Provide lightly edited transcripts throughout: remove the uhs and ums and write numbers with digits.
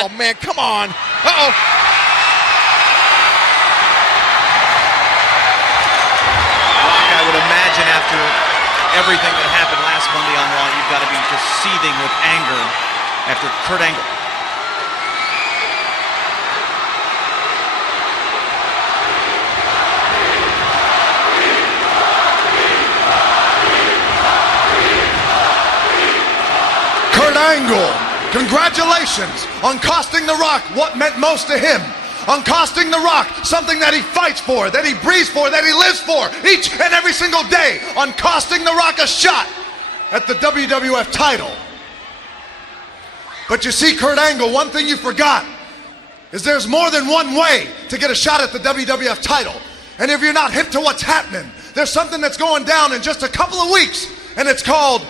Oh, man, come on. Uh-oh. I would imagine after everything that happened last Monday on Raw, you've got to be just seething with anger after Kurt Angle. Kurt Angle, congratulations on costing The Rock what meant most to him. On costing The Rock something that he fights for, that he breathes for, that he lives for each and every single day. On costing The Rock a shot at the WWF title. But you see, Kurt Angle, one thing you forgot is there's more than one way to get a shot at the WWF title. And if you're not hip to what's happening, there's something that's going down in just a couple of weeks, and it's called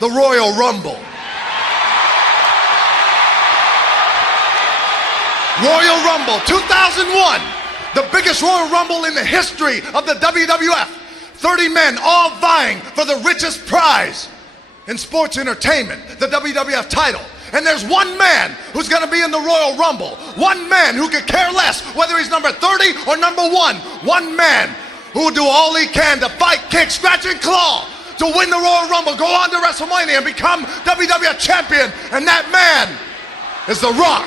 the Royal Rumble. Royal Rumble 2001, the biggest Royal Rumble in the history of the WWF. 30 men all vying for the richest prize in sports entertainment, the WWF title. And there's one man who's going to be in the Royal Rumble. One man who could care less whether he's number 30 or number 1. One man who will do all he can to fight, kick, scratch, and claw to win the Royal Rumble, go on to WrestleMania and become WWF champion. And that man is The Rock.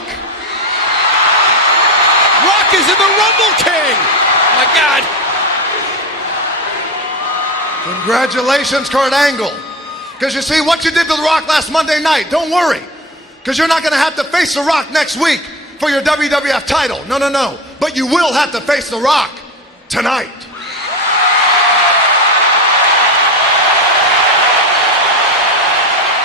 Rock is in the Rumble King. Oh my God. Congratulations, Kurt Angle. Because you see, what you did to The Rock last Monday night, don't worry. Because you're not going to have to face The Rock next week for your WWF title. No, no, no. But you will have to face The Rock tonight.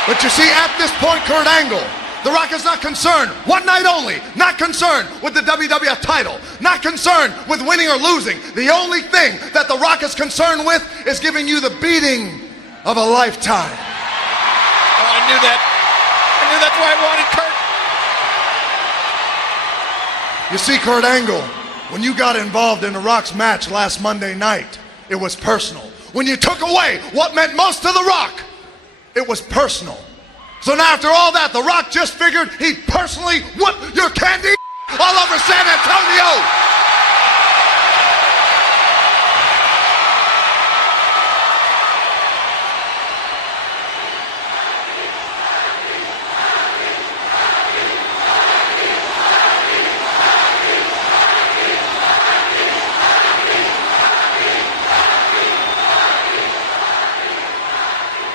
But you see, at this point, Kurt Angle, The Rock is not concerned, one night only, not concerned with the WWF title, not concerned with winning or losing. The only thing that The Rock is concerned with is giving you the beating of a lifetime. Oh, I knew that. I knew that's why I wanted Kurt. You see, Kurt Angle, when you got involved in The Rock's match last Monday night, it was personal. When you took away what meant most to The Rock, it was personal. So now after all that, The Rock just figured he'd personally whip your candy all over San Antonio.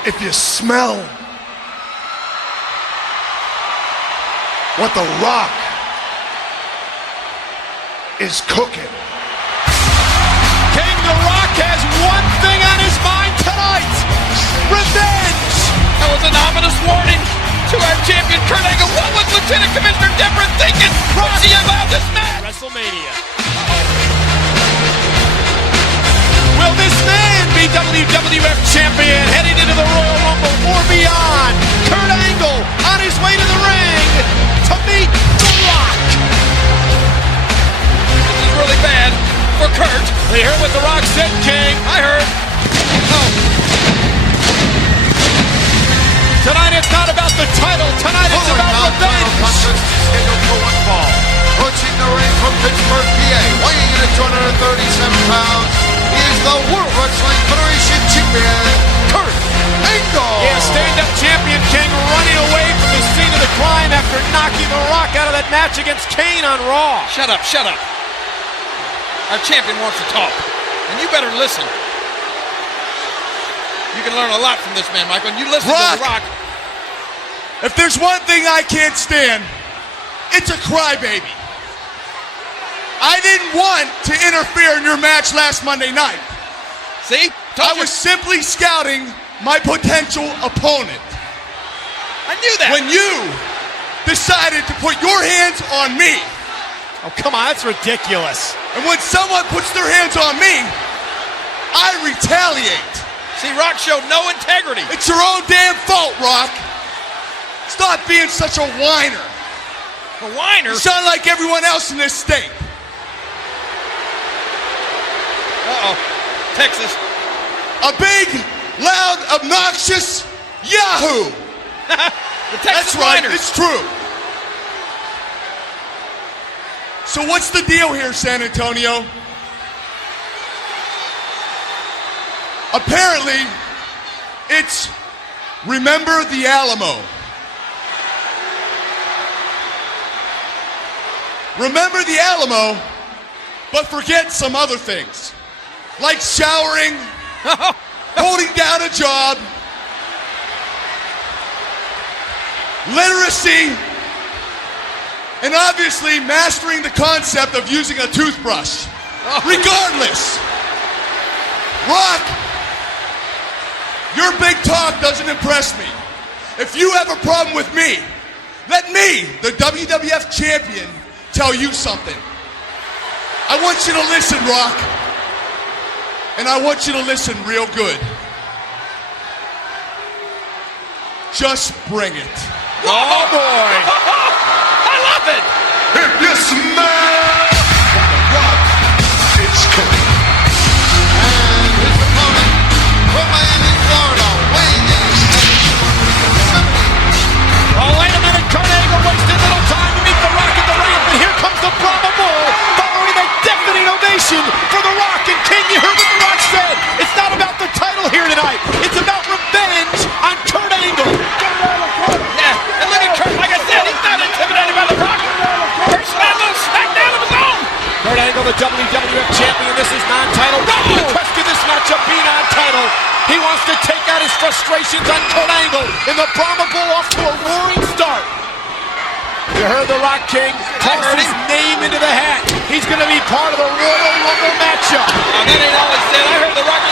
If you smell what The Rock is cooking. King The Rock has one thing on his mind tonight. Revenge. That was an ominous warning to our champion Kurt Angle. What was Lieutenant Commissioner Deborah thinking when she allowed this match? WrestleMania. Will this man be WWF champion heading into the Royal Rumble or beyond? Kurt Angle on his way to the ring to meet The Rock. This is really bad for Kurt. They heard what The Rock said, King. I heard. Oh. Tonight it's not about the title. Tonight it's about revenge. Scheduled for one fall. Approaching the ring from Pittsburgh, PA, weighing in at 237 pounds. He is the World Wrestling Federation champion, Kurt Angle. Yeah, stand-up champion King running away from the scene of the crime after knocking The Rock out of that match against Kane on Raw. Shut up, shut up. Our champion wants to talk, and you better listen. You can learn a lot from this man, Michael, and you listen to The Rock. If there's one thing I can't stand, it's a crybaby. I didn't want to interfere in your match last Monday night. See? I was simply scouting my potential opponent. I knew that. When you decided to put your hands on me. Oh, come on, that's ridiculous. And when someone puts their hands on me, I retaliate. See, Rock showed no integrity. It's your own damn fault, Rock. Stop being such a whiner. A whiner? You sound like everyone else in this state. Uh-oh. Texas. A big, loud, obnoxious Yahoo! The Texas That's right, Whiners. it's true. So what's the deal here, San Antonio? Apparently, it's remember the Alamo. Remember the Alamo, but forget some other things. Like showering, holding down a job, literacy, and obviously mastering the concept of using a toothbrush. Regardless, Rock, your big talk doesn't impress me. If you have a problem with me, let me, the WWF champion, tell you something. I want you to listen, Rock. And I want you to listen real good. Just bring it. Oh boy! I love it! If you smell Rock, it's coming. And his opponent from Miami, Florida, weighing in at 270. Oh, wait a minute. Kurt Angle wasted little time to meet The Rock at the ramp, and here comes the Brahma Bull following a deafening ovation for The Rock. And King, you heard what The Rock said. It's not about the title here tonight. It's about revenge on Kurt Angle. Yeah, and look at Kurt. Like I said, he's not intimidated by The Rock. Kurt's got a little smackdown of his own. Kurt Angle, the WWF champion. This is non-title. No question this matchup be non-title. He wants to take out his frustrations on Kurt Angle, and the Brahma Bull off to a roaring start. You heard The Rock King toss his name into the hat. He's going to be part of the Royal Rumble matchup. Oh, that ain't all he said. I heard The Rock.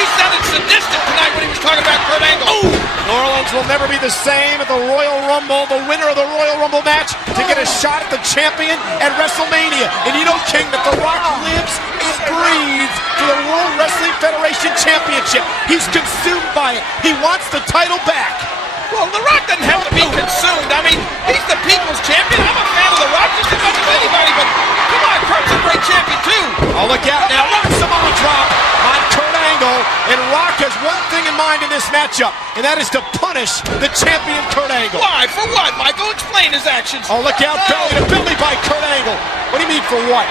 He sounded sadistic tonight when he was talking about Kurt Angle. Oh! New Orleans will never be the same at the Royal Rumble. The winner of the Royal Rumble match to get a shot at the champion at WrestleMania. And you know, King, that The Rock lives and breathes for the World Wrestling Federation Championship. He's consumed by it. He wants the title back. Well, The Rock doesn't have to be consumed. I mean, he's the people's champion. I'm a fan of The Rock just as much as anybody, but come on, Kurt's a great champion too. Oh, look out now. Rock Samoa drop on Kurt Angle, and Rock has one thing in mind in this matchup, and that is to punish the champion Kurt Angle. Why? For what, Michael? Explain his actions. Oh, look out, belly to belly by Kurt Angle. What do you mean for what?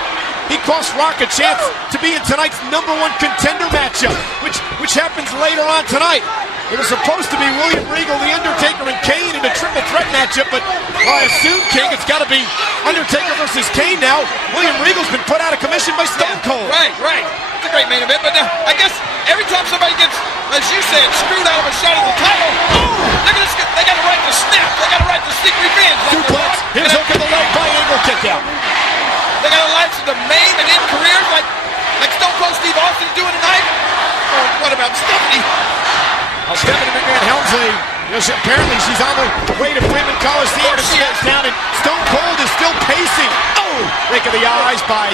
He cost Rock a chance to be in tonight's #1 contender matchup, which happens later on tonight. It was supposed to be William Regal, The Undertaker, and Kane in a triple threat matchup, but I assume, King, it's got to be Undertaker versus Kane now. William Regal's been put out of commission by Stone Cold. Right. It's a great main event, but I guess every time somebody gets, as you said, screwed out of a shot at the title, they got a right to snap. They got a right to seek revenge. Suplex. Here's hook in the leg by Angle, kick out. They got a license to maim and end careers like Stone Cold Steve Austin's doing tonight. Or what about Stephanie? Well, Stephanie McMahon Helmsley, apparently she's on the way to Women Coliseum to Smackdown, and Stone Cold is still pacing. Oh! Rake of the eyes by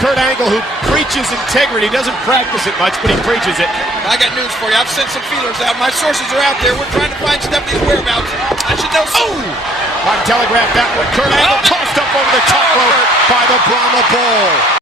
Kurt Angle, who preaches integrity. Doesn't practice it much, but he preaches it. I got news for you. I've sent some feelers out. My sources are out there. We're trying to find Stephanie's whereabouts. I should know soon. Oh! Martin telegraphed that one. Kurt Angle tossed up over the top rope by the Brahma Bull.